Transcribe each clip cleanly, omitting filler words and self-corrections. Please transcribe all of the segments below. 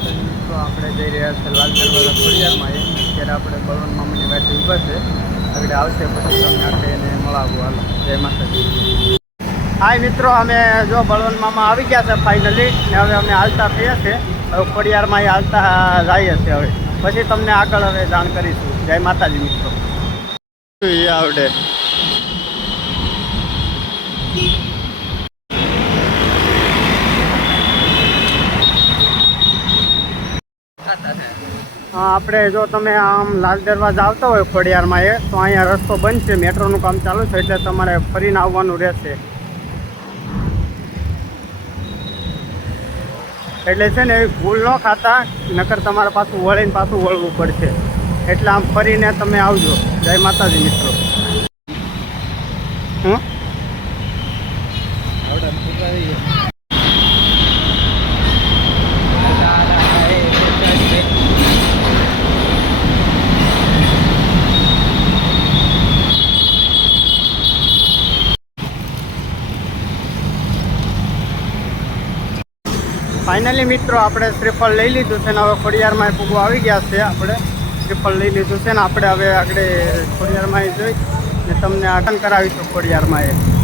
માતાજી મિત્રો, આપણે જઈ રહ્યા છીએ લાલ દરવાજા ખોડિયારમાં. અત્યારે આપણે બળવંત મામાની વાટે ઊભા છે. આગળ આવશે પછી તમને આપણે એને મળાવું. હાલો, જય માતાજી. હાય મિત્રો, અમે જો બળવંત મામા આવી ગયા છે ફાઇનલી ને હવે અમે હાલતા થયા છે. હવે ખોડિયારમાં હાલતા જઈએ છીએ. હવે પછી તમને આગળ હવે જાણ કરીશું. જય માતાજી મિત્રો. આવડે આપણે જો તમે આમ લાલ દરવાજા આવતા હોય ખોડિયારમાં તો અહીંયા રસ્તો બંધ છે, મેટ્રોનું કામ ચાલુ છે, એટલે તમારે ફરીને આવવાનું રહેશે. એટલે છે ને ભૂલ ન ખાતા, નકર તમારે પાછું વળીને પાછું વળવું પડશે. એટલે આમ ફરીને તમે આવજો. જય માતાજી મિત્રો. ફાઇનલી મિત્રો, આપણે શ્રીફળ લઈ લીધું છે ને હવે ખોડિયારમાં પૂગવા આવી ગયા છે. આપણે શ્રીફળ લઈ લીધું છે ને આપણે હવે આગળ ખોડિયારમાં જોઈ ને તમને આગળ કરાવીશું ખોડિયારમાં.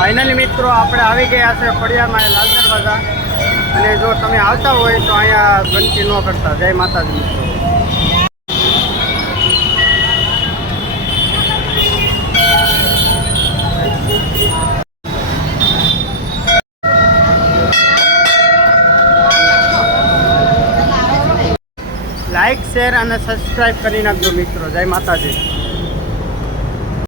ફાઇનલી મિત્રો, આપણે આવી ગયા છે ખોડિયારમાં લાલ દરવાજા. અને જો તમે આવતા હોય તો અહીંયા ગંદકી ન કરતા. જય માતાજી મિત્રો. લાઈક, શેર અને સબસ્ક્રાઈબ કરી નાખજો મિત્રો. જય માતાજી.